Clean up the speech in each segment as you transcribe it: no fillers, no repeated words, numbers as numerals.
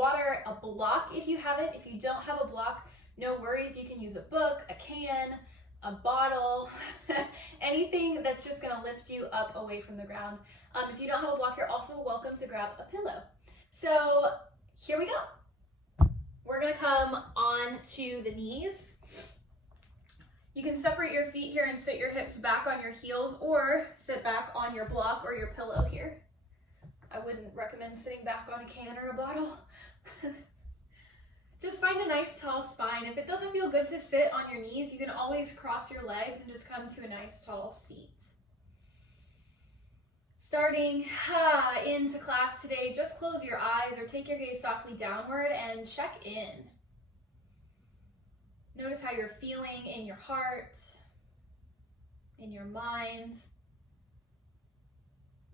water, a block if you have it. If you don't have a block, no worries. You can use a book, a can, a bottle, anything that's just gonna lift you up away from the ground. If you don't have a block, you're also welcome to grab a pillow. So here we go. We're gonna come on to the knees. You can separate your feet here and sit your hips back on your heels, or sit back on your block or your pillow here. I wouldn't recommend sitting back on a can or a bottle. Just find a nice tall spine. If it doesn't feel good to sit on your knees, you can always cross your legs and just come to a nice tall seat. Starting into class today, just close your eyes or take your gaze softly downward and check in. Notice how you're feeling in your heart, in your mind,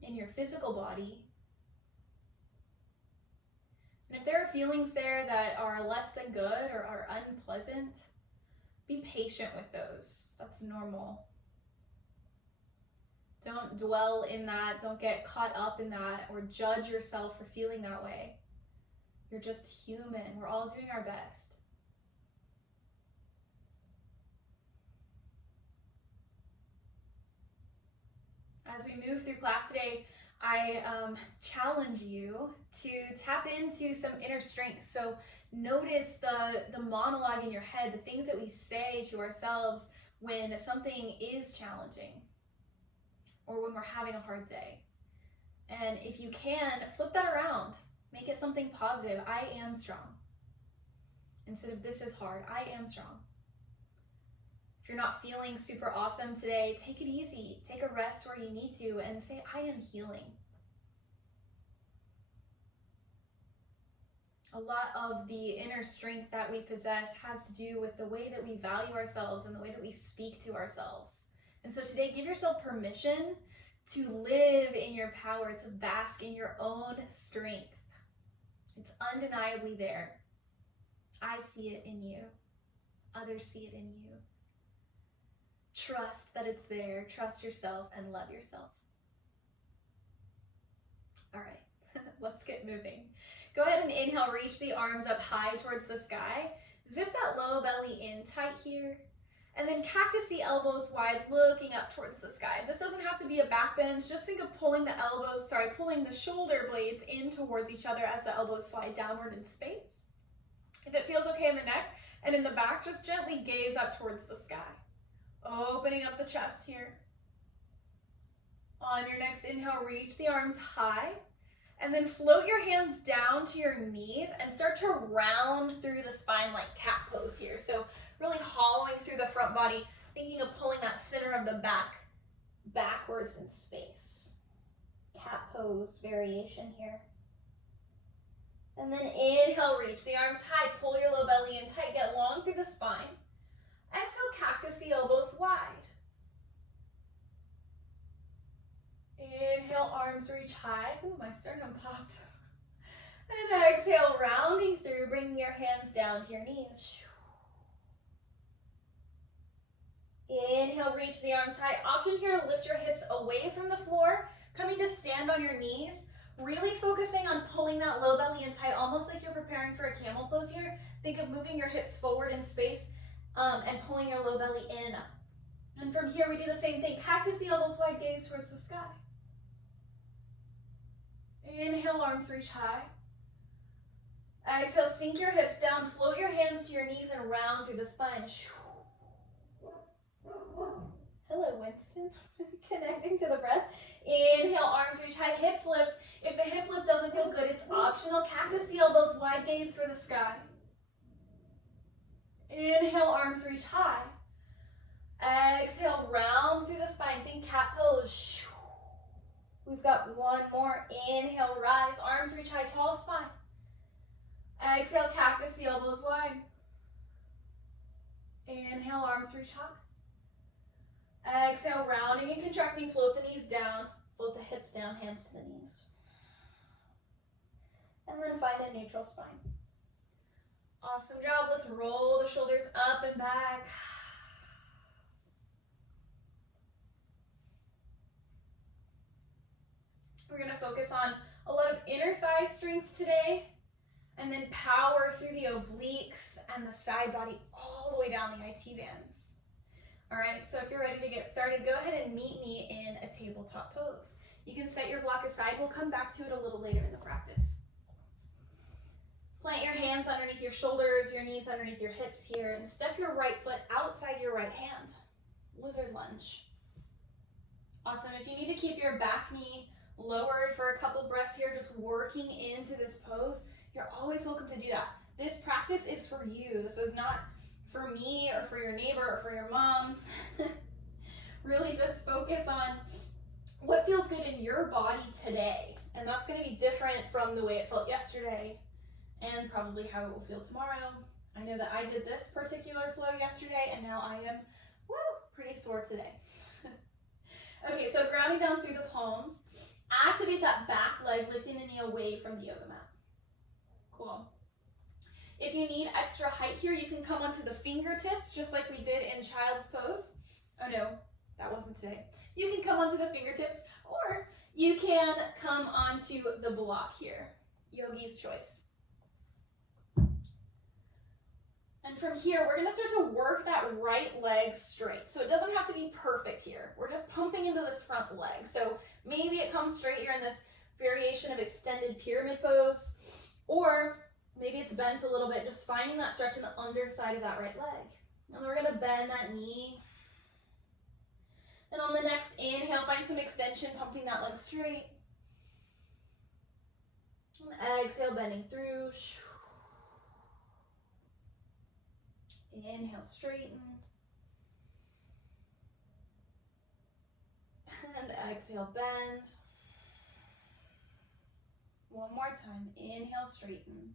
in your physical body. And if there are feelings there that are less than good or are unpleasant, be patient with those. That's normal. Don't dwell in that. Don't get caught up in that or judge yourself for feeling that way. You're just human. We're all doing our best. As we move through class today, I challenge you to tap into some inner strength. So notice the monologue in your head, the things that we say to ourselves when something is challenging or when we're having a hard day. And if you can, flip that around. Make it something positive. I am strong. Instead of this is hard, I am strong. If you're not feeling super awesome today, take it easy. Take a rest where you need to and say, I am healing. A lot of the inner strength that we possess has to do with the way that we value ourselves and the way that we speak to ourselves. And so today, give yourself permission to live in your power, to bask in your own strength. It's undeniably there. I see it in you. Others see it in you. Trust that it's there. Trust yourself and love yourself. All right, let's get moving. Go ahead and inhale, reach the arms up high towards the sky. Zip that low belly in tight here. And then cactus the elbows wide, looking up towards the sky. This doesn't have to be a back bend. Just think of pulling the shoulder blades in towards each other as the elbows slide downward in space. If it feels okay in the neck and in the back, just gently gaze up towards the sky. Opening up the chest here. On your next inhale, reach the arms high, and then float your hands down to your knees and start to round through the spine like cat pose here. So really hollowing through the front body, thinking of pulling that center of the back backwards in space. Cat pose variation here. And then inhale, reach the arms high, pull your low belly in tight, get long through the spine. Exhale, cactus the elbows wide. Inhale, arms reach high. Ooh, my sternum popped. And exhale, rounding through, bringing your hands down to your knees. Inhale, reach the arms high. Option here to lift your hips away from the floor, coming to stand on your knees. Really focusing on pulling that low belly in tight, almost like you're preparing for a camel pose here. Think of moving your hips forward in space and pulling your low belly in and up. And from here, we do the same thing. Cactus the elbows wide, gaze towards the sky. Inhale, arms reach high. Exhale, sink your hips down, float your hands to your knees and round through the spine. Hello, Winston. Connecting to the breath. Inhale, arms reach high, hips lift. If the hip lift doesn't feel good, it's optional. Cactus the elbows wide, gaze for the sky. Inhale, arms reach high. Exhale, round through the spine. Think cat pose. We've got one more. Inhale, rise. Arms reach high, tall spine. Exhale, cactus the elbows wide. Inhale, arms reach high. Exhale, rounding and contracting. Float the knees down. Float the hips down, hands to the knees. And then find a neutral spine. Awesome job. Let's roll the shoulders up and back. We're going to focus on a lot of inner thigh strength today. And And then power through the obliques and the side body all the way down the IT bands. All right, so if you're ready to get started, go ahead and meet me in a tabletop pose. You can set your block aside. We'll come back to it a little later in the practice. Plant your hands underneath your shoulders, your knees underneath your hips here, and step your right foot outside your right hand. Lizard lunge. Awesome. If you need to keep your back knee lowered for a couple breaths here, just working into this pose, you're always welcome to do that. This practice is for you. This is not for me or for your neighbor or for your mom. Really just focus on what feels good in your body today. And that's going to be different from the way it felt yesterday and probably how it will feel tomorrow. I know that I did this particular flow yesterday and now I am, pretty sore today. Okay, so grounding down through the palms. Activate that back leg, lifting the knee away from the yoga mat. Cool. If you need extra height here, you can come onto the fingertips, just like we did in child's pose. Oh no, that wasn't today. You can come onto the fingertips, or you can come onto the block here. Yogi's choice. And from here, we're gonna start to work that right leg straight. So it doesn't have to be perfect here. We're just pumping into this front leg. So maybe it comes straight here in this variation of extended pyramid pose, or maybe it's bent a little bit, just finding that stretch in the underside of that right leg. And we're gonna bend that knee. And on the next inhale, find some extension, pumping that leg straight. And exhale, bending through. Inhale, straighten. And exhale, bend. One more time. Inhale, straighten.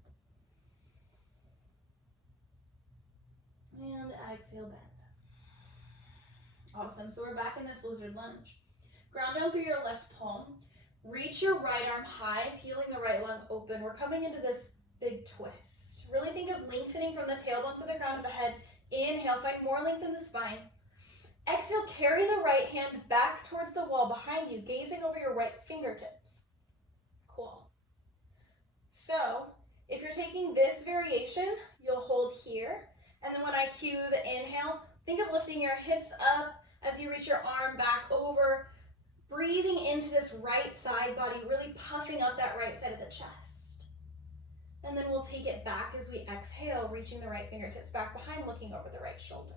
And exhale, bend. Awesome. So we're back in this lizard lunge. Ground down through your left palm. Reach your right arm high, peeling the right lung open. We're coming into this big twist. Really think of lengthening from the tailbone to the crown of the head. Inhale, find more length in the spine. Exhale, carry the right hand back towards the wall behind you, gazing over your right fingertips. Cool. So, if you're taking this variation, you'll hold here. And then when I cue the inhale, think of lifting your hips up as you reach your arm back over, breathing into this right side body, really puffing up that right side of the chest. And then we'll take it back as we exhale, reaching the right fingertips back behind, looking over the right shoulder.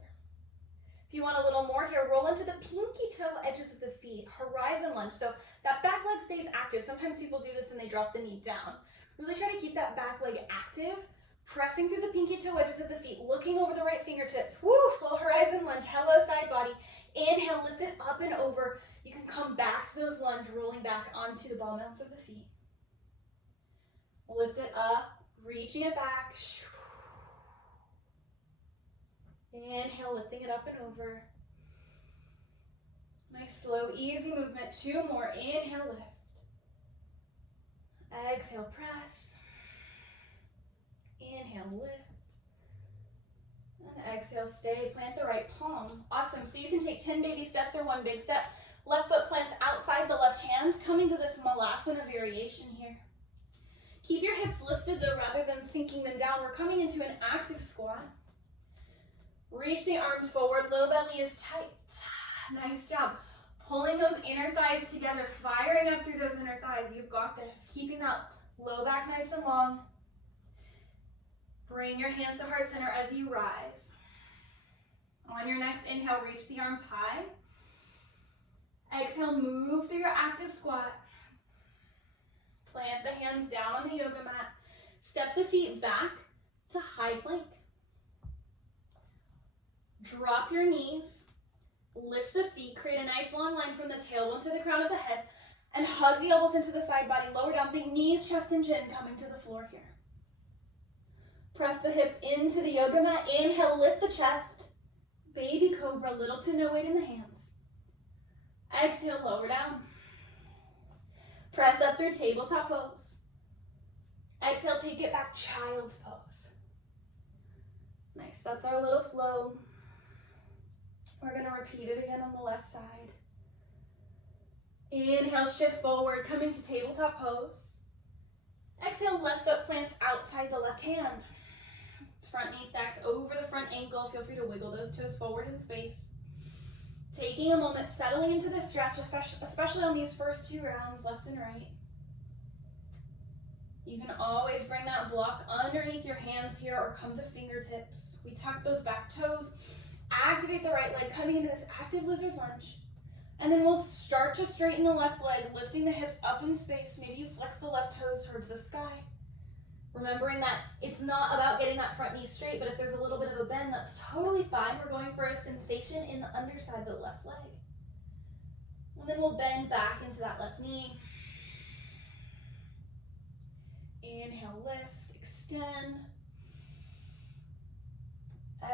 If you want a little more here, roll into the pinky toe edges of the feet, horizon lunge. So that back leg stays active. Sometimes people do this and they drop the knee down. Really try to keep that back leg active, pressing through the pinky toe edges of the feet, looking over the right fingertips. Woo, full horizon lunge, hello side body. Inhale, lift it up and over. You can come back to those lunge, rolling back onto the ball mounts of the feet. Lift it up, reaching it back. Inhale, lifting it up and over. Nice, slow, easy movement. Two more. Inhale, lift. Exhale, press. Inhale, lift. And exhale, stay. Plant the right palm. Awesome. So you can take 10 baby steps or one big step. Left foot plants outside the left hand, coming to this malasana variation here. Keep your hips lifted though, rather than sinking them down. We're coming into an active squat. Reach the arms forward, low belly is tight. Nice job. Pulling those inner thighs together, firing up through those inner thighs. You've got this. Keeping that low back nice and long. Bring your hands to heart center as you rise. On your next inhale, reach the arms high. Exhale, move through your active squat. Plant the hands down on the yoga mat. Step the feet back to high plank. Drop your knees. Lift the feet. Create a nice long line from the tailbone to the crown of the head. And hug the elbows into the side body. Lower down. Think knees, chest, and chin coming to the floor here. Press the hips into the yoga mat. Inhale, lift the chest. Baby cobra, little to no weight in the hands. Exhale, lower down. Press up through tabletop pose. Exhale, take it back, child's pose. Nice, that's our little flow. We're gonna repeat it again on the left side. Inhale, shift forward, coming to tabletop pose. Exhale, left foot plants outside outside the left hand. Front knee stacks over the front ankle. Feel free to wiggle those toes forward in space. Taking a moment, settling into this stretch, especially on these first 2 rounds, left and right. You can always bring that block underneath your hands here or come to fingertips. We tuck those back toes, activate the right leg, coming into this active lizard lunge. And then we'll start to straighten the left leg, lifting the hips up in space. Maybe you flex the left toes towards the sky. Remembering that it's not about getting that front knee straight, but if there's a little bit of a bend, that's totally fine. We're going for a sensation in the underside of the left leg. And then we'll bend back into that left knee. Inhale, lift, extend.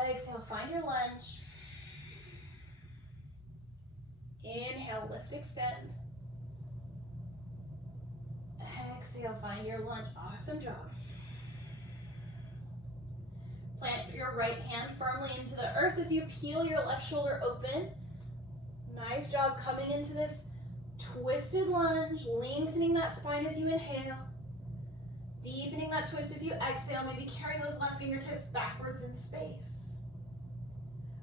Exhale, find your lunge. Inhale, lift, extend. Exhale, find your lunge. Awesome job. Plant your right hand firmly into the earth as you peel your left shoulder open. Nice job coming into this twisted lunge, lengthening that spine as you inhale. Deepening that twist as you exhale. Maybe carry those left fingertips backwards in space.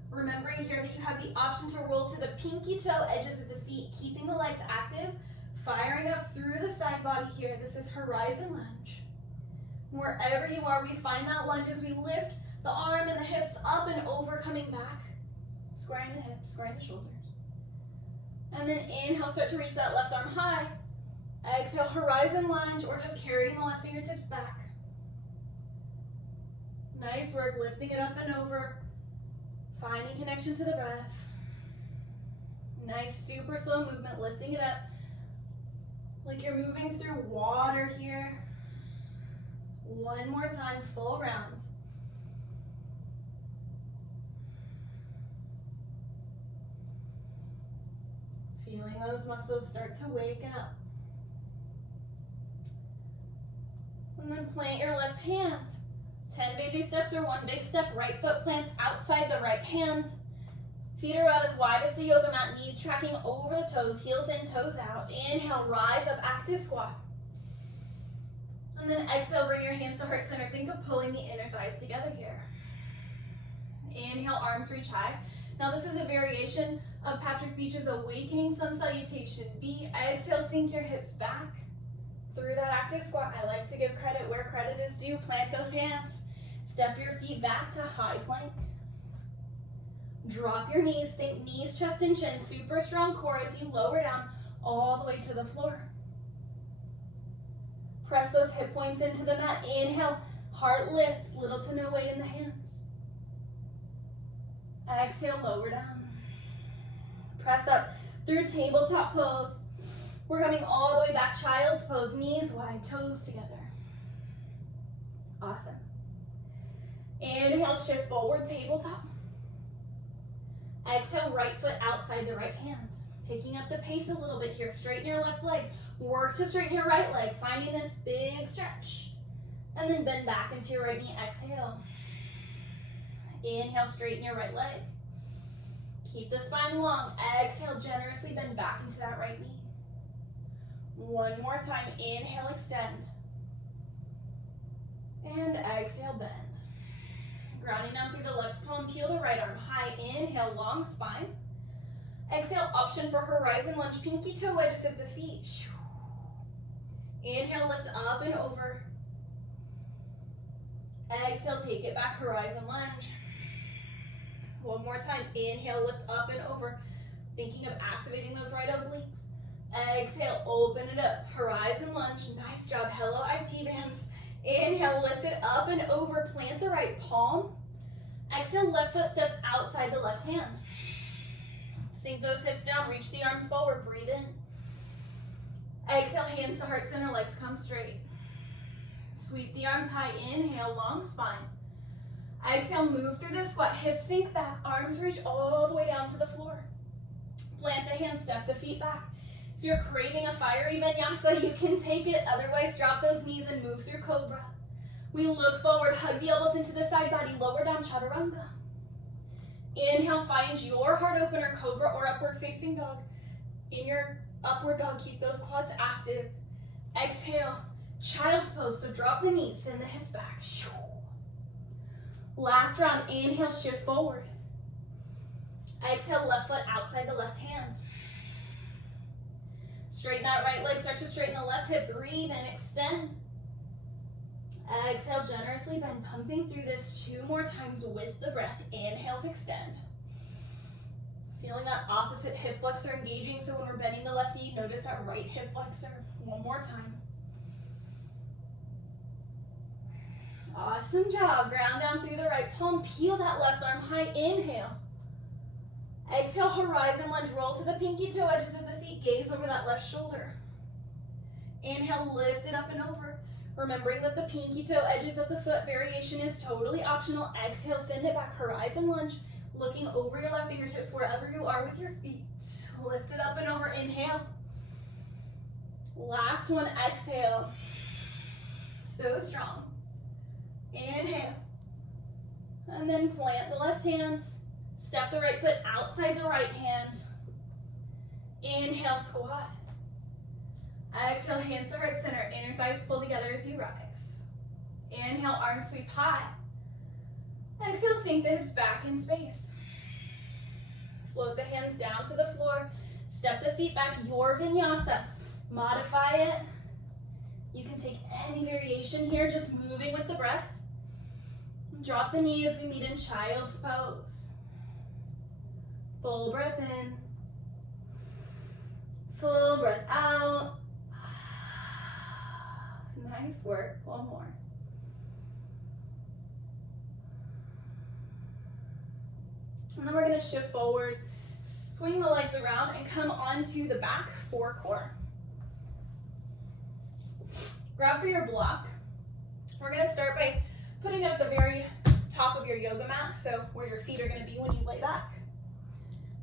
Remembering here that you have the option to roll to the pinky toe edges of the feet, keeping the legs active, firing up through the side body here. This is horizon lunge. Wherever you are, we find that lunge as we lift the arm and the hips up and over, coming back, squaring the hips, squaring the shoulders. And then inhale, start to reach that left arm high. Exhale, horizon lunge, or just carrying the left fingertips back. Nice work, lifting it up and over, finding connection to the breath. Nice, super slow movement, lifting it up like you're moving through water here. One more time, full round. Feeling those muscles start to waken up. And then plant your left hand. 10 baby steps or 1 big step. Right foot plants outside the right hand. Feet are about as wide as the yoga mat. Knees tracking over the toes. Heels in, toes out. Inhale, rise up, active squat. And then exhale, bring your hands to heart center. Think of pulling the inner thighs together here. Inhale, arms reach high. Now this is a variation of Patrick Beach's Awakening Sun Salutation. Exhale, sink your hips back through that active squat. I like to give credit where credit is due. Plant those hands. Step your feet back to high plank. Drop your knees. Think knees, chest, and chin. Super strong core as you lower down all the way to the floor. Press those hip points into the mat. Inhale, heart lifts, little to no weight in the hands. Exhale, lower down. Press up through tabletop pose. We're coming all the way back, child's pose, knees wide, toes together. Awesome. Inhale, shift forward, tabletop. Exhale, right foot outside the right hand. Picking up the pace a little bit here. Straighten your left leg. Work to straighten your right leg, finding this big stretch. And then bend back into your right knee, exhale. Inhale, straighten your right leg. Keep the spine long. Exhale, generously bend back into that right knee. One more time, inhale, extend. And exhale, bend. Grounding down through the left palm, peel the right arm high. Inhale, long spine. Exhale, option for horizon lunge, pinky toe edges of the feet. Inhale, lift up and over. Exhale, take it back, horizon lunge. One more time, inhale, lift up and over. Thinking of activating those right obliques. Exhale, open it up, horizon lunge. Nice job, hello IT bands. Inhale, lift it up and over, plant the right palm. Exhale, left foot steps outside the left hand. Sink those hips down, reach the arms forward, breathe in. Exhale, hands to heart center, legs come straight. Sweep the arms high, inhale, long spine. Exhale, move through the squat, hips sink back, arms reach all the way down to the floor. Plant the hands, step the feet back. If you're craving a fiery vinyasa, you can take it. Otherwise, drop those knees and move through cobra. We look forward, hug the elbows into the side body, lower down chaturanga. Inhale, find your heart opener, cobra or upward facing dog. In your upward dog, keep those quads active. Exhale, Child's pose, so drop the knees, send the hips back. Last round, inhale, shift forward. Exhale, left foot outside the left hand. Straighten that right leg, start to straighten the left hip, breathe and extend. Exhale, generously bend, pumping through this 2 more times with the breath. Inhales, extend. Feeling that opposite hip flexor engaging, so when we're bending the left knee, notice that right hip flexor. 1 more time. Awesome job. Ground down through the right palm, peel that left arm high, inhale. Exhale, horizon lunge, roll to the pinky toe edges of the feet, gaze over that left shoulder. Inhale, lift it up and over. Remembering that the pinky toe edges of the foot variation is totally optional. Exhale, send it back, horizon lunge, looking over your left fingertips wherever you are with your feet. Lift it up and over, inhale. Last one, exhale. So strong. Inhale. And then plant the left hand. Step the right foot outside the right hand. Inhale, squat. Exhale, hands to heart center. Inner thighs pull together as you rise. Inhale, arms sweep high. Exhale, sink the hips back in space. Float the hands down to the floor. Step the feet back, your vinyasa. Modify it. You can take any variation here, just moving with the breath. Drop the knee as we meet in child's pose. Full breath in. Full breath out. Nice work. 1 more. And then we're going to shift forward, swing the legs around, and come onto the back forecore. Grab for your block. We're going to start by putting it at the very top of your yoga mat, so where your feet are going to be when you lay back.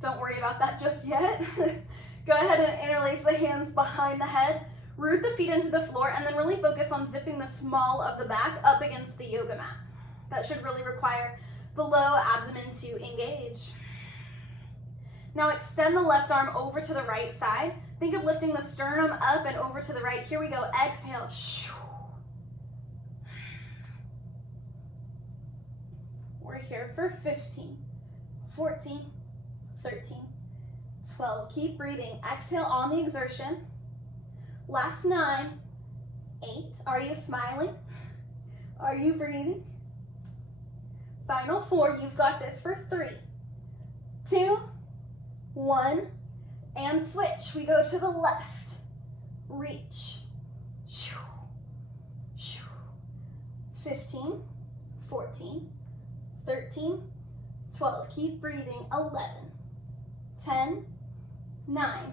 Don't worry about that just yet. Go ahead and interlace the hands behind the head, root the feet into the floor, and then really focus on zipping the small of the back up against the yoga mat. That should really require the low abdomen to engage. Now extend the left arm over to the right side. Think of lifting the sternum up and over to the right. Here we go. Exhale. We're here for 15, 14, 13, 12. Keep breathing. Exhale on the exertion. Last 9, 8. Are you smiling? Are you breathing? Final 4. You've got this for 3, 2, 1, and switch. We go to the left. Reach. 15, 14, 13, 12. Keep breathing. 11, 10, 9,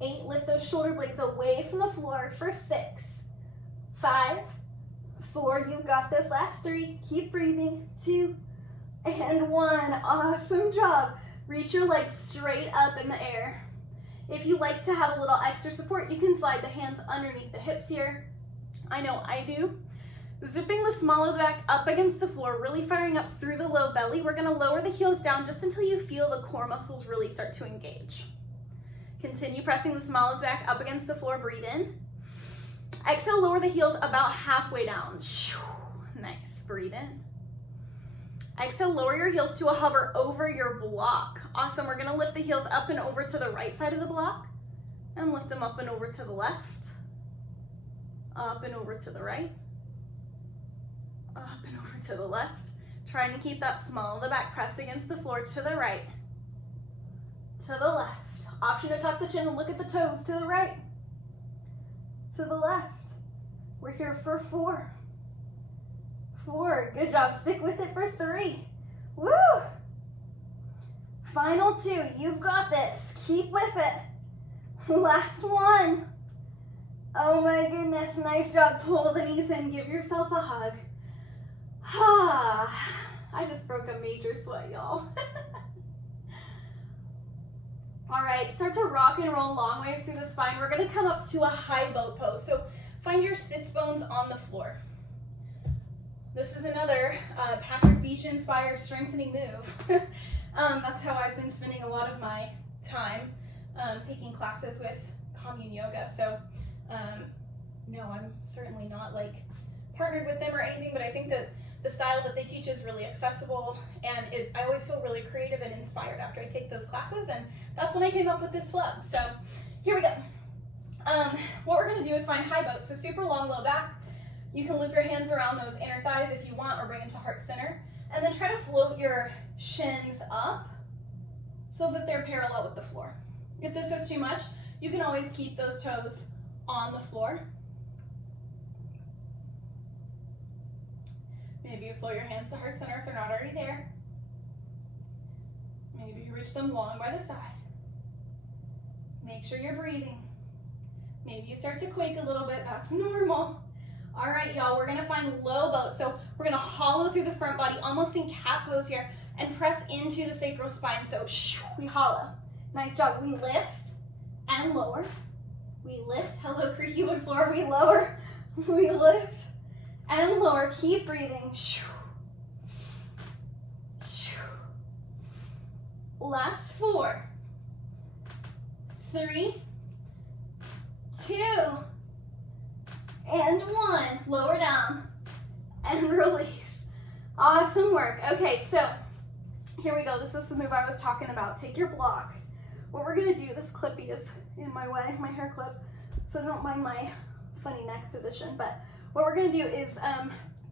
8. Lift those shoulder blades away from the floor for 6, 5, 4. You've got this. Last 3. Keep breathing. 2, and 1. Awesome job. Reach your legs straight up in the air. If you like to have a little extra support, you can slide the hands underneath the hips here. I know I do. Zipping the small of the back up against the floor, really firing up through the low belly. We're going to lower the heels down just until you feel the core muscles really start to engage. Continue pressing the small of the back up against the floor. Breathe in. Exhale, lower the heels about halfway down. Nice. Breathe in. Exhale, lower your heels to a hover over your block. Awesome. We're going to lift the heels up and over to the right side of the block and lift them up and over to the left, up and over to the right, up and over to the left. Trying to keep that small of the back press against the floor to the right, to the left. Option to tuck the chin and look at the toes to the right, to the left. We're here for 4. 4. Good job. Stick with it for 3. Woo! Final 2. You've got this. Keep with it. Last 1. Oh my goodness. Nice job. Pull the knees in. Give yourself a hug. I just broke a major sweat, y'all. All right, start to rock and roll long ways through the spine. We're gonna come up to a high boat pose. So find your sits bones on the floor. This is another Patrick Beach inspired strengthening move. That's how I've been spending a lot of my time taking classes with Commune Yoga. So No, I'm certainly not like partnered with them or anything, but I think that the style that they teach is really accessible, and I always feel really creative and inspired after I take those classes, and that's when I came up with this flow. So here we go. What we're gonna do is find high boat, so super long low back. You can loop your hands around those inner thighs if you want, or bring them to heart center, and then try to float your shins up so that they're parallel with the floor. If this is too much, you can always keep those toes on the floor. Maybe you float your hands to heart center if they're not already there. Maybe you reach them long by the side. Make sure you're breathing. Maybe you start to quake a little bit, that's normal. All right, y'all, we're gonna find low boat. So we're gonna hollow through the front body, almost in cat pose here, and press into the sacral spine. So we hollow. Nice job. We lift and lower. We lift, hello creaky wood floor, we lower. We lift and lower, keep breathing. Last 4, 3, 2, and 1. Lower down and release. Awesome work. Okay, so here we go. This is the move I was talking about. Take your block. What we're gonna do, this clippy is in my way, my hair clip, so don't mind my funny neck position, but what we're gonna do is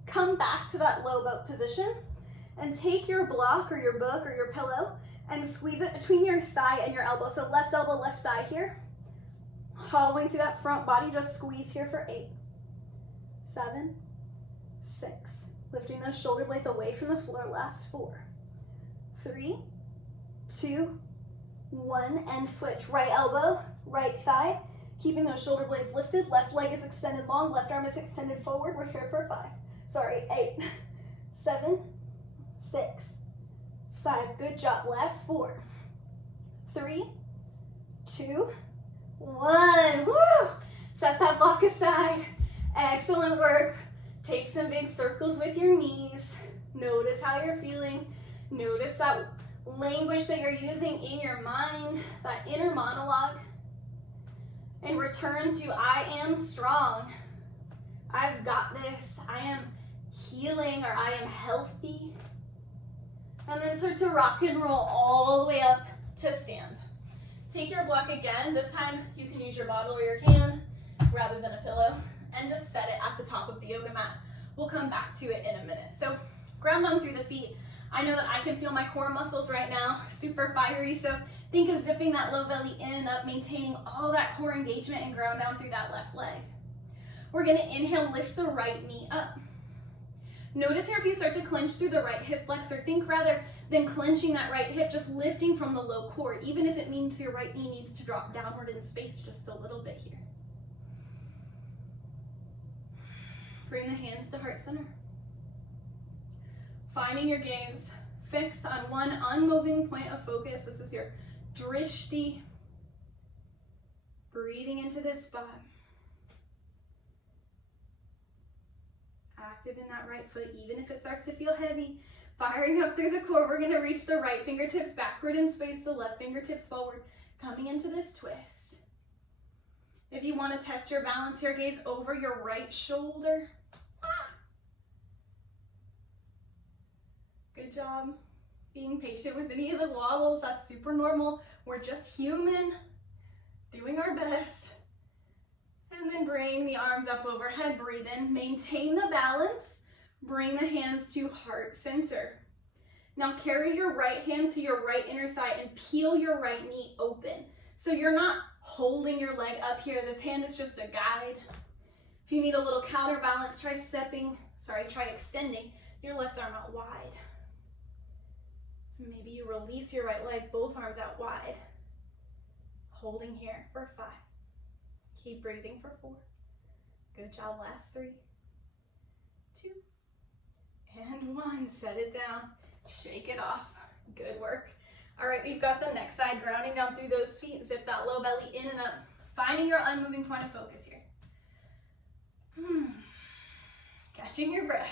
come back to that low boat position and take your block or your book or your pillow and squeeze it between your thigh and your elbow. So left elbow, left thigh here. Hollowing through that front body, just squeeze here for 8, 7, 6. Lifting those shoulder blades away from the floor, last 4, 3, 2, 1, and switch. Right elbow, right thigh, keeping those shoulder blades lifted. Left leg is extended long, left arm is extended forward. We're here for 8, 7, 6, 5. Good job. Last 4, 3, 2, 1. Woo! Set that block aside. Excellent work. Take some big circles with your knees. Notice how you're feeling. Notice that language that you're using in your mind, that inner monologue. And return to I am strong. I've got this. I am healing, or I am healthy. And then start to rock and roll all the way up to stand. Take your block again. This time you can use your bottle or your can rather than a pillow, and just set it at the top of the yoga mat. We'll come back to it in a minute. So ground on through the feet. I know that I can feel my core muscles right now, super fiery. So think of zipping that low belly in and up, maintaining all that core engagement, and ground down through that left leg. We're gonna inhale, lift the right knee up. Notice here if you start to clench through the right hip flexor, think rather than clenching that right hip, just lifting from the low core, even if it means your right knee needs to drop downward in space just a little bit here. Bring the hands to heart center. Finding your gaze fixed on one unmoving point of focus. This is your drishti. Breathing into this spot. Active in that right foot, even if it starts to feel heavy. Firing up through the core, we're gonna reach the right fingertips backward in space, the left fingertips forward, coming into this twist. If you wanna test your balance here, gaze over your right shoulder. Good job being patient with any of the wobbles. That's super normal. We're just human, doing our best. And then bring the arms up overhead, breathe in, maintain the balance, bring the hands to heart center. Now carry your right hand to your right inner thigh and peel your right knee open. So you're not holding your leg up here. This hand is just a guide. If you need a little counterbalance, try extending your left arm out wide. Maybe you release your right leg, both arms out wide. Holding here for 5. Keep breathing for 4. Good job, last 3, 2, and 1. Set it down, shake it off. Good work. All right, we've got the next side, grounding down through those feet. Zip that low belly in and up, finding your unmoving point of focus here. Catching your breath.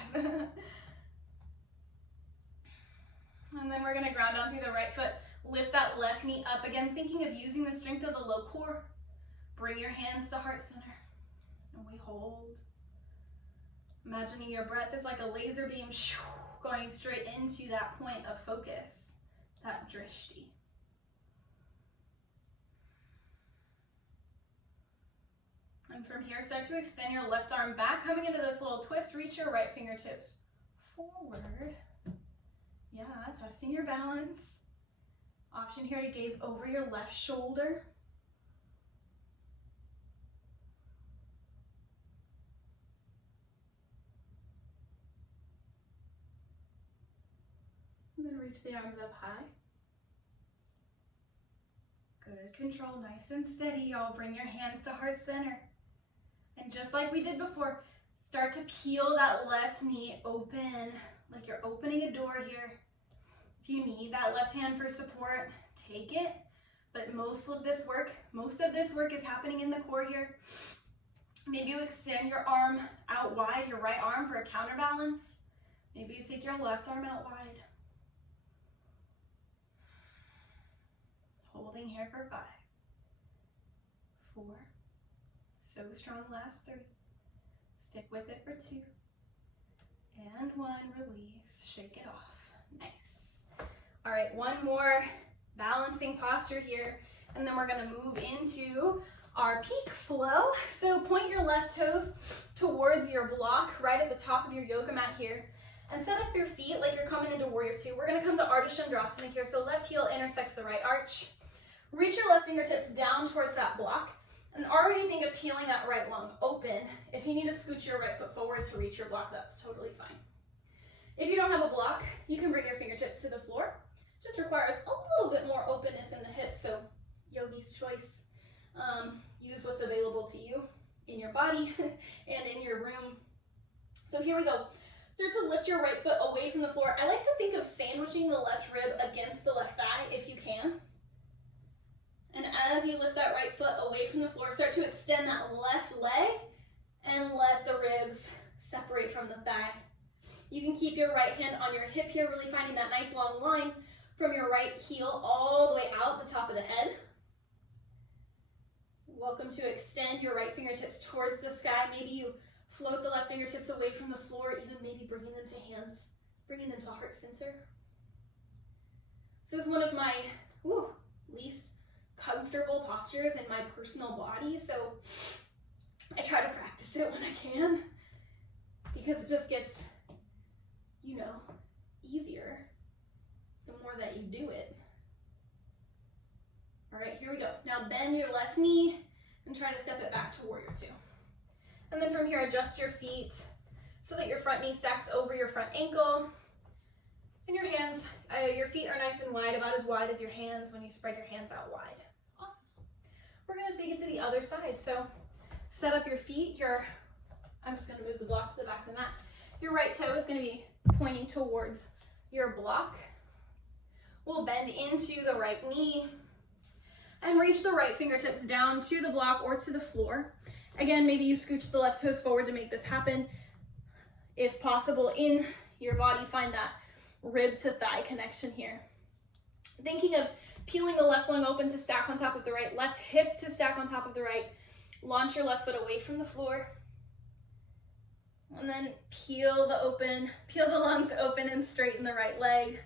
And then we're gonna ground down through the right foot, lift that left knee up again, thinking of using the strength of the low core. Bring your hands to heart center. we hold. Imagining your breath is like a laser beam going straight into that point of focus, that drishti. And from here, start to extend your left arm back, coming into this little twist. Reach your right fingertips forward. Yeah, testing your balance. Option here to gaze over your left shoulder. And then reach the arms up high. Good control, nice and steady, y'all. Bring your hands to heart center. And just like we did before, start to peel that left knee open, like you're opening a door here. If you need that left hand for support, take it. But most of this work is happening in the core here. Maybe you extend your arm out wide, your right arm for a counterbalance. Maybe you take your left arm out wide. Holding here for 5, 4, so strong, last 3, stick with it for 2, and 1, release, shake it off, nice. All right, one more balancing posture here, and then we're gonna move into our peak flow. So point your left toes towards your block right at the top of your yoga mat here, and set up your feet like you're coming into warrior 2. We're gonna come to Ardha Chandrasana here, so left heel intersects the right arch. Reach your left fingertips down towards that block, and already think of peeling that right lung open. If you need to scooch your right foot forward to reach your block, that's totally fine. If you don't have a block, you can bring your fingertips to the floor. Just requires a little bit more openness in the hips, so yogi's choice. Use what's available to you in your body and in your room. So here we go. Start to lift your right foot away from the floor. I like to think of sandwiching the left rib against the left thigh if you can. And as you lift that right foot away from the floor, start to extend that left leg and let the ribs separate from the thigh. You can keep your right hand on your hip here, really finding that nice long line from your right heel all the way out the top of the head. Welcome to extend your right fingertips towards the sky. Maybe you float the left fingertips away from the floor, even maybe bringing them to hands, bringing them to heart center. This is one of my least comfortable postures in my personal body, so I try to practice it when I can because it just gets, easier the more that you do it. All right, here we go. Now bend your left knee and try to step it back to warrior 2. And then from here, adjust your feet so that your front knee stacks over your front ankle. And your hands, your feet are nice and wide, about as wide as your hands when you spread your hands out wide. Awesome. We're gonna take it to the other side. So set up your feet. I'm just gonna move the block to the back of the mat. Your right toe is gonna be pointing towards your block. We'll bend into the right knee and reach the right fingertips down to the block or to the floor. Again, maybe you scooch the left toes forward to make this happen. If possible, in your body, find that rib to thigh connection here. Thinking of peeling the left lung open to stack on top of the right, left hip to stack on top of the right. Launch your left foot away from the floor. And then peel the lungs open and straighten the right leg.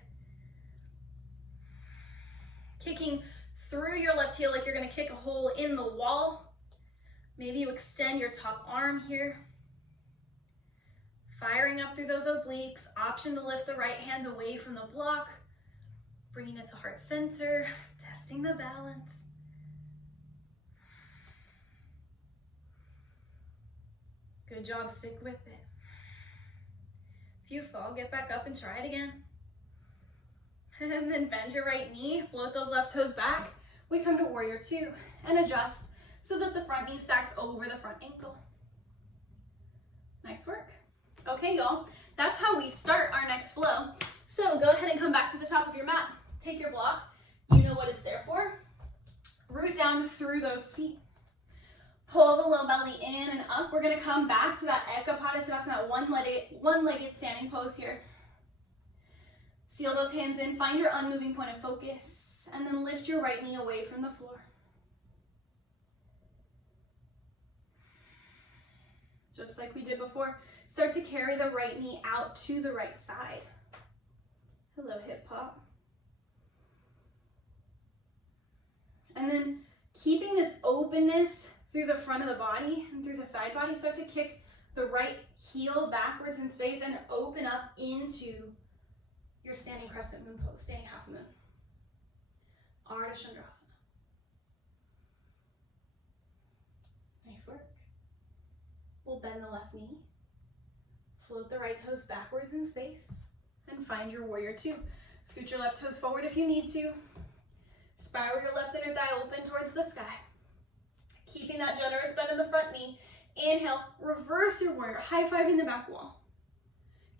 Kicking through your left heel like you're gonna kick a hole in the wall. Maybe you extend your top arm here. Firing up through those obliques. Option to lift the right hand away from the block. Bringing it to heart center. Testing the balance. Good job, stick with it. If you fall, get back up and try it again. And then bend your right knee, float those left toes back. We come to warrior 2 and adjust so that the front knee stacks over the front ankle. Nice work. Okay, y'all, that's how we start our next flow. So go ahead and come back to the top of your mat. Take your block, you know what it's there for. Root down through those feet. Pull the low belly in and up. We're gonna come back to that Ekapadasana, one-legged standing pose here. Seal those hands in, find your unmoving point of focus, and then lift your right knee away from the floor. Just like we did before, start to carry the right knee out to the right side. Hello, hip pop. And then keeping this openness through the front of the body and through the side body, start to kick the right heel backwards in space and open up into your standing crescent moon pose, standing half moon. Ardha Chandrasana. Nice work. We'll bend the left knee, float the right toes backwards in space, and find your warrior two. Scoot your left toes forward if you need to. Spiral your left inner thigh open towards the sky. Keeping that generous bend in the front knee. Inhale, reverse your warrior, high-fiving the back wall.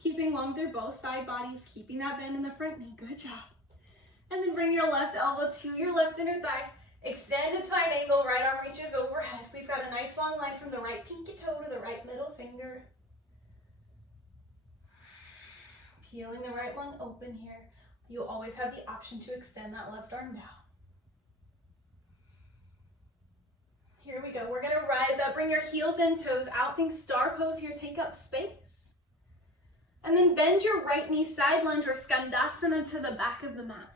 Keeping long through both side bodies, keeping that bend in the front knee. Good job. And then bring your left elbow to your left inner thigh. Extended side angle, right arm reaches overhead. We've got a nice long line from the right pinky toe to the right middle finger. Peeling the right lung open here. You always have the option to extend that left arm down. Here we go. We're going to rise up. Bring your heels and toes out. Think star pose here. Take up space. And then bend your right knee, side lunge or skandasana to the back of the mat.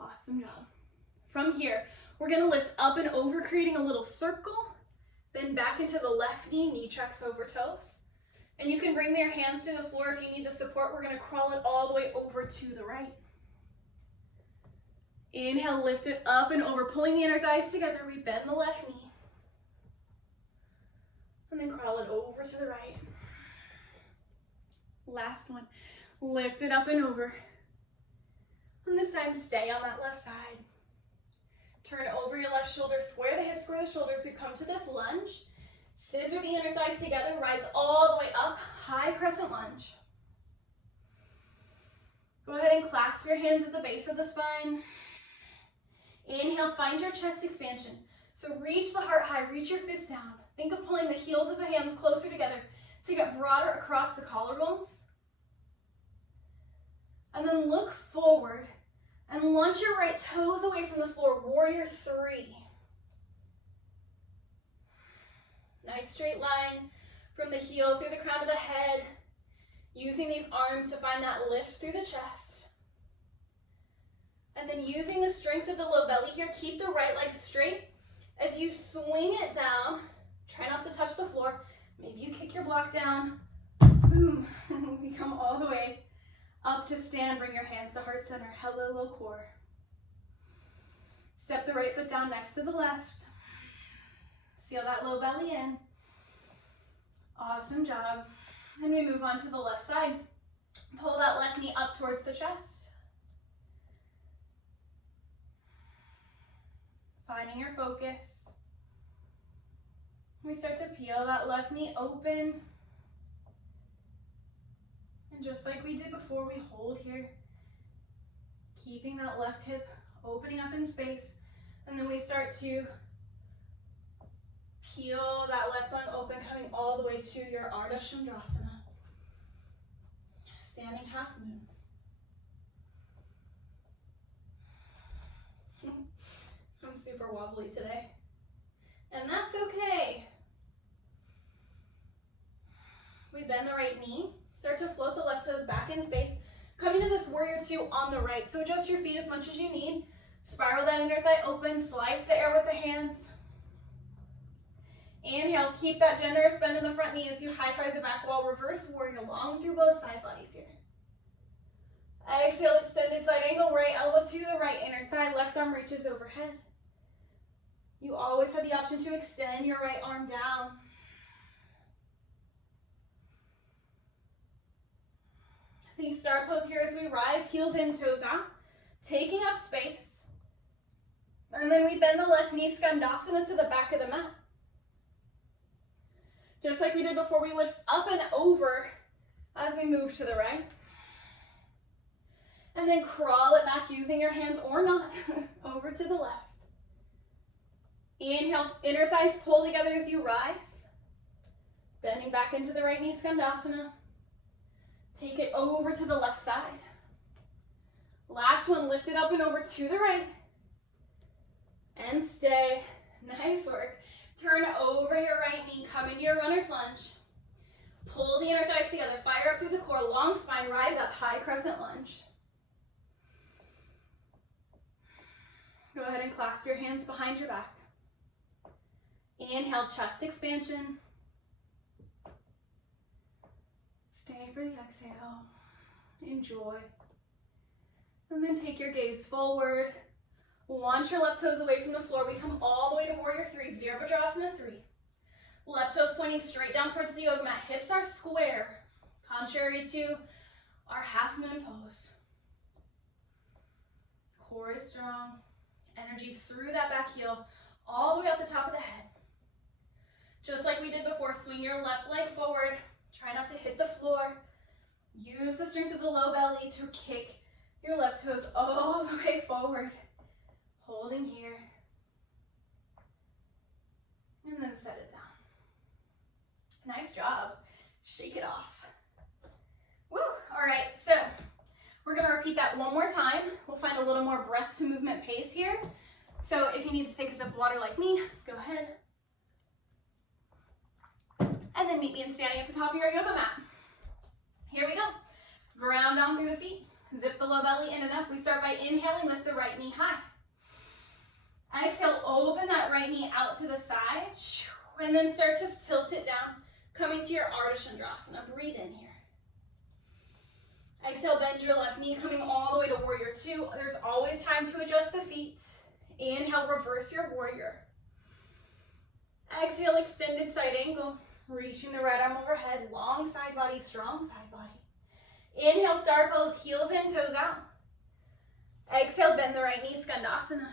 Awesome job. From here, we're going to lift up and over, creating a little circle. Then back into the left knee, knee tracks over toes. And you can bring your hands to the floor if you need the support. We're going to crawl it all the way over to the right. Inhale, lift it up and over, pulling the inner thighs together. We bend the left knee. And then crawl it over to the right. Last one. Lift it up and over. And this time, stay on that left side. Turn over your left shoulder, square the hips, square the shoulders. We come to this lunge. Scissor the inner thighs together, rise all the way up, high crescent lunge. Go ahead and clasp your hands at the base of the spine. Inhale, find your chest expansion. So reach the heart high, reach your fists down. Think of pulling the heels of the hands closer together to get broader across the collarbones. And then look forward and launch your right toes away from the floor, warrior three. Nice straight line from the heel through the crown of the head, using these arms to find that lift through the chest. And then using the strength of the low belly here, keep the right leg straight. As you swing it down, try not to touch the floor. Maybe you kick your block down. Boom. We come all the way up to stand. Bring your hands to heart center. Hello, low core. Step the right foot down next to the left. Seal that low belly in. Awesome job. Then we move on to the left side. Pull that left knee up towards the chest. Finding your focus. We start to peel that left knee open. And just like we did before, we hold here. Keeping that left hip opening up in space. And then we start to peel that left lung open, coming all the way to your Ardha Chandrasana. Standing half moon. I'm super wobbly today. And that's okay. We bend the right knee. Start to float the left toes back in space. Coming to this warrior two on the right. So adjust your feet as much as you need. Spiral that inner thigh open. Slice the air with the hands. Inhale, keep that generous bend in the front knee as you high-five the back wall. Reverse warrior long through both side bodies here. Exhale, extended side angle, right elbow to the right inner thigh, left arm reaches overhead. You always have the option to extend your right arm down. Think star pose here as we rise, heels in, toes out, taking up space. And then we bend the left knee, skandasana to the back of the mat. Just like we did before, we lift up and over as we move to the right. And then crawl it back using your hands or not over to the left. Inhale, inner thighs pull together as you rise. Bending back into the right knee, skandasana. Take it over to the left side. Last one, lift it up and over to the right. And stay. Nice work. Turn over your right knee, come into your runner's lunge. Pull the inner thighs together, fire up through the core, long spine, rise up, high crescent lunge. Go ahead and clasp your hands behind your back. Inhale, chest expansion. Stay for the exhale. Enjoy. And then take your gaze forward. Launch your left toes away from the floor. We come all the way to warrior three, Virabhadrasana 3. Left toes pointing straight down towards the yoga mat. Hips are square, contrary to our half moon pose. Core is strong. Energy through that back heel, all the way out the top of the head. Just like we did before, swing your left leg forward. Try not to hit the floor. Use the strength of the low belly to kick your left toes all the way forward. Holding here. And then set it down. Nice job. Shake it off. Woo! All right, so we're gonna repeat that one more time. We'll find a little more breath to movement pace here. So if you need to take a sip of water like me, go ahead. And then meet me in standing at the top of your yoga mat. Here we go. Ground down through the feet. Zip the low belly in and up. We start by inhaling, lift the right knee high. Exhale, open that right knee out to the side. And then start to tilt it down, coming to your Ardha Chandrasana. Breathe in here. Exhale, bend your left knee, coming all the way to warrior two. There's always time to adjust the feet. Inhale, reverse your warrior. Exhale, extended side angle. Reaching the right arm overhead, long side body, strong side body. Inhale, star pose, heels in, toes out. Exhale, bend the right knee, Skandasana.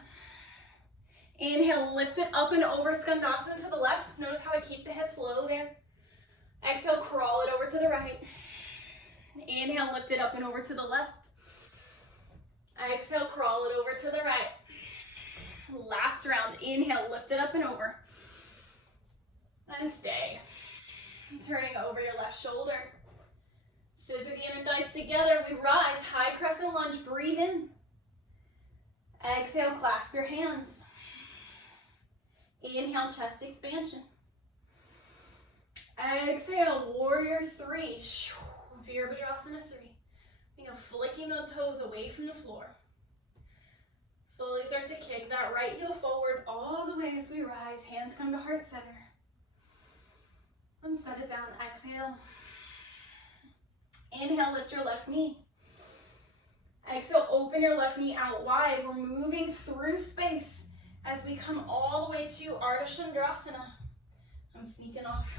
Inhale, lift it up and over, Skandasana to the left. Notice how I keep the hips low there. Exhale, crawl it over to the right. Inhale, lift it up and over to the left. Exhale, crawl it over to the right. Last round, inhale, lift it up and over. And stay. Turning over your left shoulder. Scissor the inner thighs together. We rise, high crescent lunge. Breathe in. Exhale, clasp your hands. Inhale, chest expansion. Exhale, warrior three. Virabhadrasana 3. Think of flicking the toes away from the floor. Slowly start to kick that right heel forward all the way as we rise. Hands come to heart center. And set it down. Exhale. Inhale, lift your left knee. Exhale, open your left knee out wide. We're moving through space as we come all the way to Ardha Chandrasana. I'm sneaking off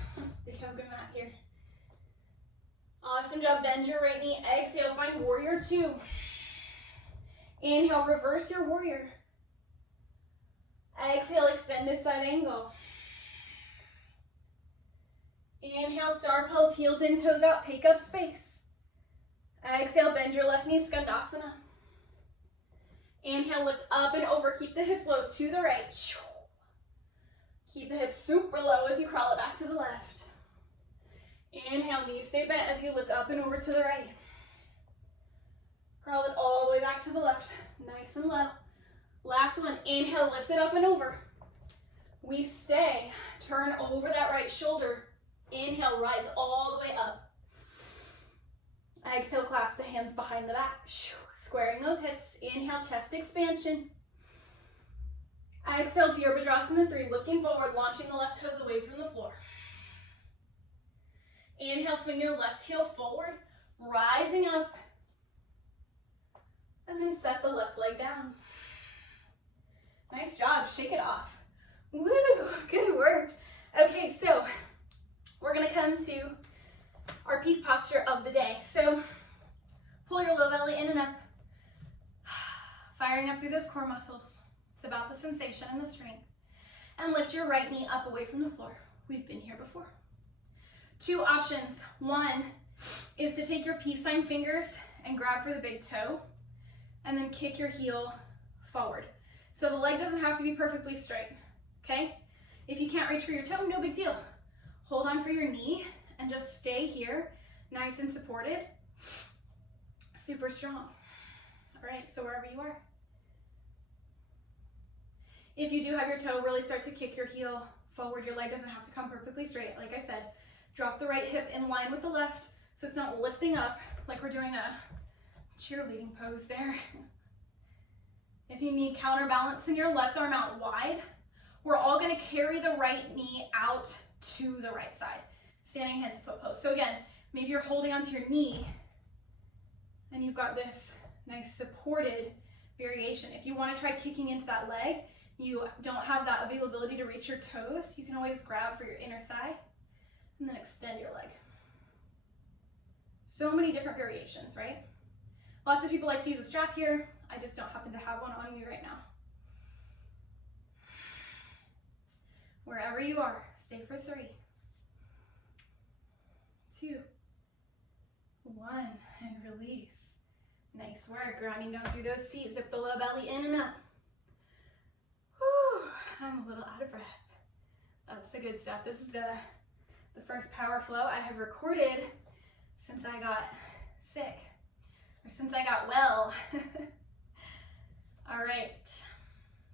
the yoga mat here. Awesome job. Bend your right knee. Exhale, find warrior two. Inhale, reverse your warrior. Exhale, extended side angle. Inhale, star pose, heels in, toes out, take up space. Exhale, bend your left knee, Skandasana. Inhale, lift up and over, keep the hips low to the right. Keep the hips super low as you crawl it back to the left. Inhale, knees stay bent as you lift up and over to the right. Crawl it all the way back to the left, nice and low. Last one, inhale, lift it up and over. We stay, turn over that right shoulder. Inhale, rise all the way up. Exhale, clasp the hands behind the back. Squaring those hips. Inhale, chest expansion. Exhale, Virabhadrasana 3. Looking forward, launching the left toes away from the floor. Inhale, swing your left heel forward, rising up. And then set the left leg down. Nice job. Shake it off. Woo! Good work. Okay, so we're going to come to our peak posture of the day. So pull your low belly in and up, firing up through those core muscles. It's about the sensation and the strength. And lift your right knee up away from the floor. We've been here before. Two options. One is to take your peace sign fingers and grab for the big toe, and then kick your heel forward. So the leg doesn't have to be perfectly straight, okay? If you can't reach for your toe, no big deal. Hold on for your knee and just stay here, nice and supported. Super strong. All right, so wherever you are. If you do have your toe, really start to kick your heel forward. Your leg doesn't have to come perfectly straight. Like I said, drop the right hip in line with the left so it's not lifting up like we're doing a cheerleading pose there. If you need counterbalance, send your left arm out wide. We're all gonna carry the right knee out to the right side. Standing hand to foot pose. So again, maybe you're holding onto your knee and you've got this nice supported variation. If you wanna try kicking into that leg, you don't have that availability to reach your toes, you can always grab for your inner thigh and then extend your leg. So many different variations, right? Lots of people like to use a strap here. I just don't happen to have one on me right now. Wherever you are, stay for 3, 2, 1, and release. Nice work, grounding down through those feet. Zip the low belly in and up. Whew, I'm a little out of breath. That's the good stuff. This is the first power flow I have recorded since I got sick, or since I got well. All right,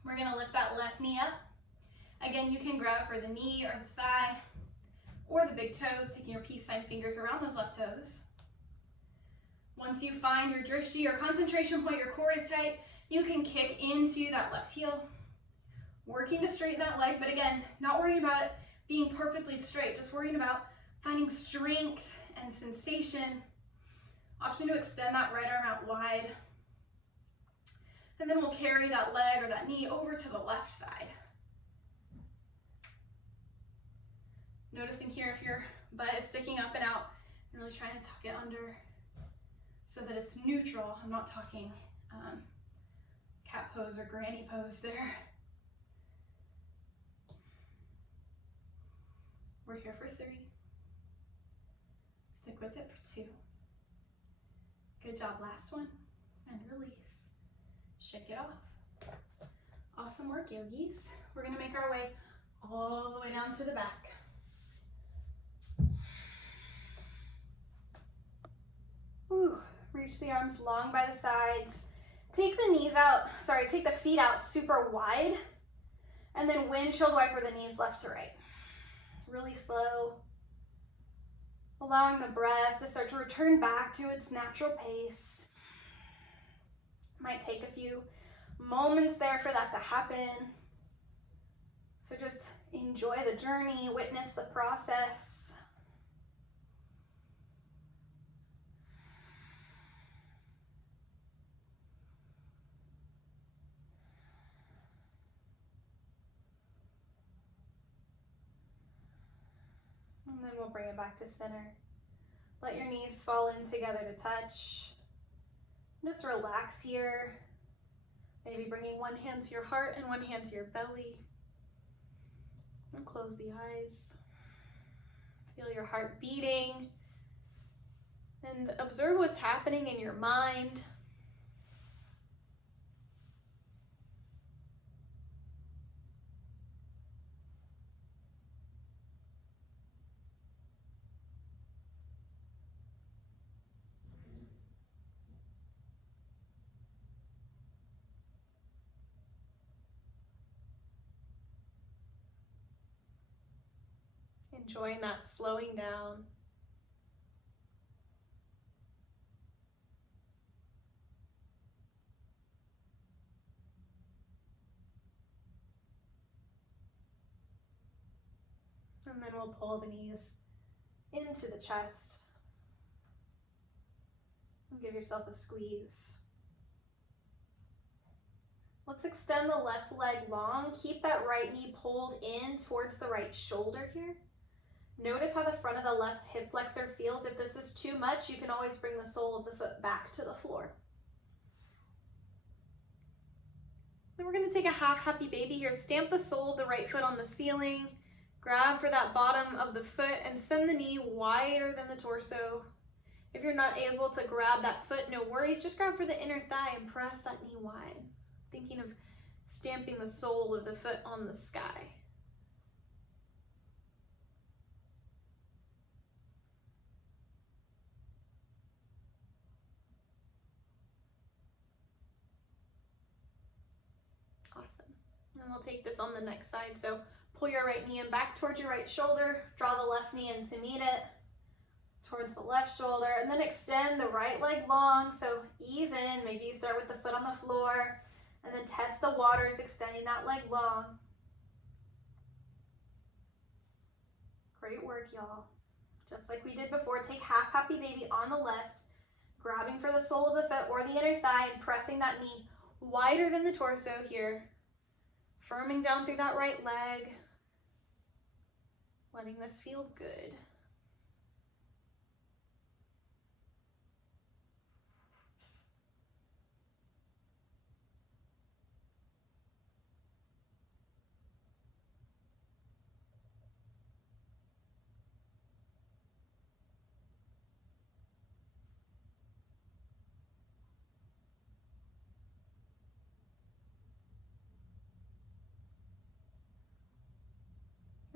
we're gonna lift that left knee up. Again, you can grab for the knee or the thigh or the big toes, taking your peace sign fingers around those left toes. Once you find your drishti, your concentration point, your core is tight, you can kick into that left heel, working to straighten that leg, but again, not worrying about it being perfectly straight, just worrying about finding strength and sensation. Option to extend that right arm out wide. And then we'll carry that leg or that knee over to the left side. Noticing here if your butt is sticking up and out, and really trying to tuck it under so that it's neutral. I'm not talking cat pose or granny pose there. We're here for 3. Stick with it for 2. Good job, last one, and release. Shake it off. Awesome work, yogis. We're gonna make our way all the way down to the back. Whew. Reach the arms long by the sides. Take the feet out super wide, and then windshield wiper the knees left to right. Really slow. Allowing the breath to start to return back to its natural pace. Might take a few moments there for that to happen. So just enjoy the journey, witness the process. And then we'll bring it back to center. Let your knees fall in together to touch. Just relax here. Maybe bringing one hand to your heart and one hand to your belly. And close the eyes. Feel your heart beating. And observe what's happening in your mind. Enjoying that slowing down. And then we'll pull the knees into the chest. And give yourself a squeeze. Let's extend the left leg long. Keep that right knee pulled in towards the right shoulder here. Notice how the front of the left hip flexor feels. If this is too much, you can always bring the sole of the foot back to the floor. Then we're going to take a half happy baby here. Stamp the sole of the right foot on the ceiling. Grab for that bottom of the foot and send the knee wider than the torso. If you're not able to grab that foot, no worries. Just grab for the inner thigh and press that knee wide. Thinking of stamping the sole of the foot on the sky. Awesome. And we'll take this on the next side. So Pull your right knee in back towards your right shoulder. Draw the left knee in to meet it towards the left shoulder, and then extend the right leg long. So ease in. Maybe you start with the foot on the floor, and then test the waters, extending that leg long. Great work, y'all. Just like we did before, take half happy baby on the left, grabbing for the sole of the foot or the inner thigh and pressing that knee wider than the torso here. Firming down through that right leg. Letting this feel good.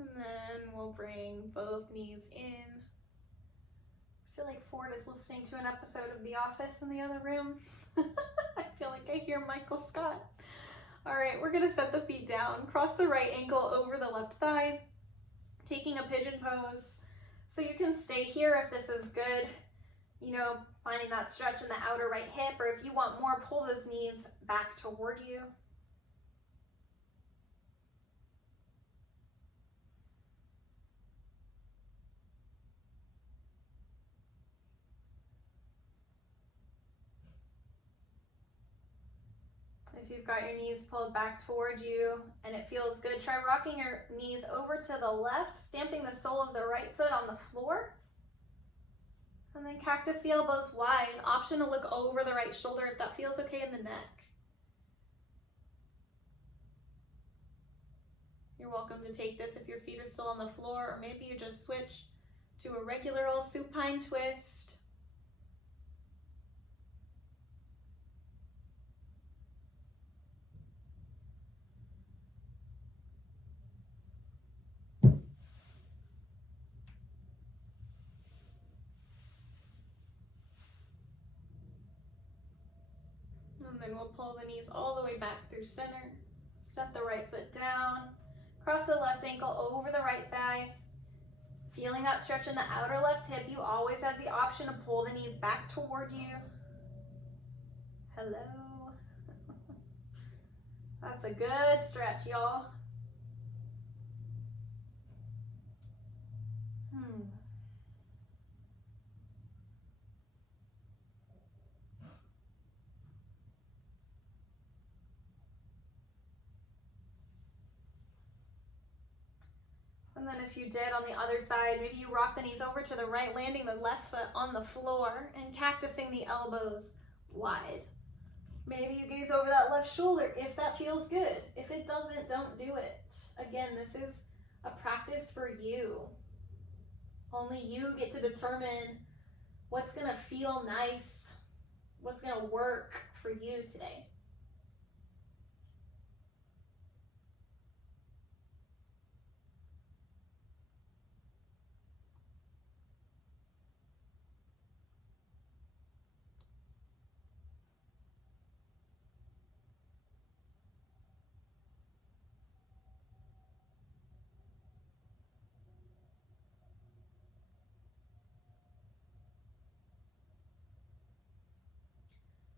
And then we'll bring both knees in. I feel like Ford is listening to an episode of The Office in the other room. I feel like I hear Michael Scott. All right, we're gonna set the feet down. Cross the right ankle over the left thigh, taking a pigeon pose. So you can stay here if this is good. You know, finding that stretch in the outer right hip, or if you want more, pull those knees back toward you. If you've got your knees pulled back toward you and it feels good, try rocking your knees over to the left, stamping the sole of the right foot on the floor. And then cactus the elbows wide. An option to look over the right shoulder if that feels okay in the neck. You're welcome to take this if your feet are still on the floor, or maybe you just switch to a regular old supine twist. And then we'll pull the knees all the way back through center. Step the right foot down. Cross the left ankle over the right thigh. Feeling that stretch in the outer left hip, you always have the option to pull the knees back toward you. Hello. That's a good stretch, y'all. And then if you did on the other side, maybe you rock the knees over to the right, landing the left foot on the floor and cactusing the elbows wide. Maybe you gaze over that left shoulder if that feels good. If it doesn't, don't do it. Again, this is a practice for you. Only you get to determine what's gonna feel nice, what's gonna work for you today.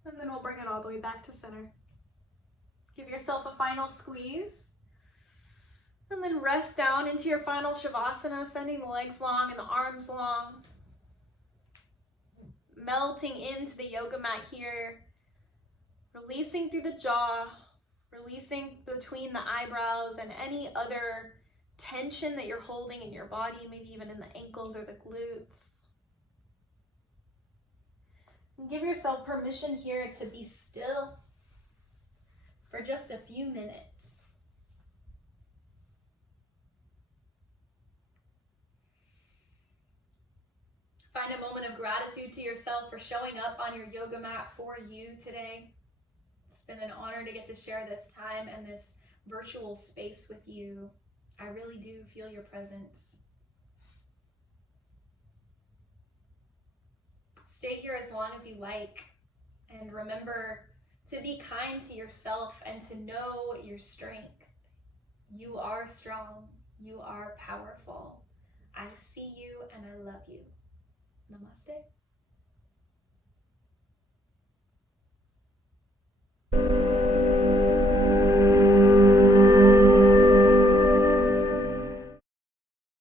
And then we'll bring it all the way back to center. Give yourself a final squeeze. And then rest down into your final Shavasana, sending the legs long and the arms long. Melting into the yoga mat here. Releasing through the jaw. Releasing between the eyebrows and any other tension that you're holding in your body, maybe even in the ankles or the glutes. Give yourself permission here to be still for just a few minutes. Find a moment of gratitude to yourself for showing up on your yoga mat for you today. It's been an honor to get to share this time and this virtual space with you. I really do feel your presence. Stay here as long as you like, and remember to be kind to yourself and to know your strength. You are strong. You are powerful. I see you and I love you. Namaste.